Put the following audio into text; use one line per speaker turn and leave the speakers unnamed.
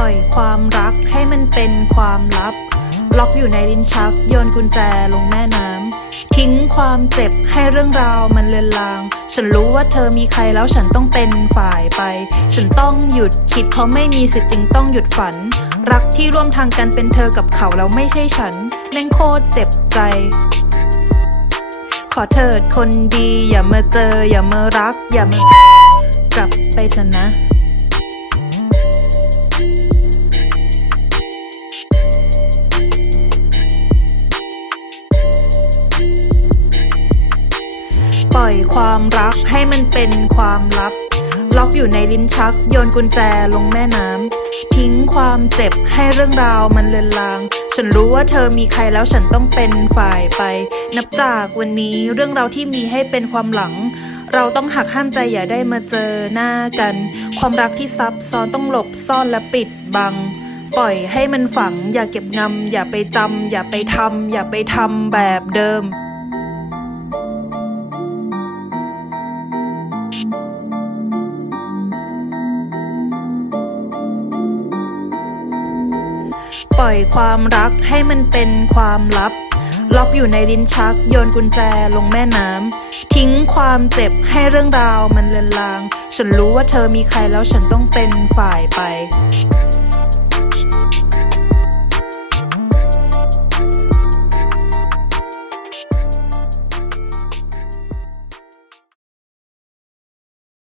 ล่อยความรักให้มันเป็นความลับ ล็อกอยู่ในลิ้นชัก โยนกุญแจลงแม่น้ำ ทิ้งความเจ็บให้เรื่องราวมันเลือนลาง ฉันรู้ว่าเธอมีใครแล้วฉันต้องเป็นฝ่ายไป ฉันต้องหยุดคิดเพราะไม่มีสิทธิ์จริงต้องหยุดฝัน รักที่ร่วมทางกันเป็นเธอกับเขาแล้วไม่ใช่ฉัน แม่งโคตรเจ็บใจขอเถิดคนดีอย่ามาเจออย่ามารัก อย่ามากลับไปเถอะนะ ปล่อยความรักให้มันเป็นความลับ ล็อกอยู่ในลิ้นชัก โยนกุญแจลงแม่น้ำทิ้งความเจ็บให้เรื่องราวมันเลือนลาง ฉันรู้ว่าเธอมีใครแล้วฉันต้องเป็นฝ่ายไป นับจากวันนี้เรื่องราวที่มีให้เป็นความหลัง เราต้องหักห้ามใจอย่าได้มาเจอหน้ากัน ความรักที่ซับซ้อนต้องหลบซ่อนและปิดบังปล่อยให้มันฝัง อย่าเก็บงำอย่าไปจำอย่าไปทำอย่าไปทำแบบเดิม ปล่อยความรักให้มันเป็นความลับ ล็อกอยู่ในลิ้นชัก โยนกุญแจลงแม่น้ำ ทิ้งความเจ็บให้เรื่องราวมันเลือนลาง ฉันรู้ว่าเธอมีใครแล้วฉันต้องเป็นฝ่ายไป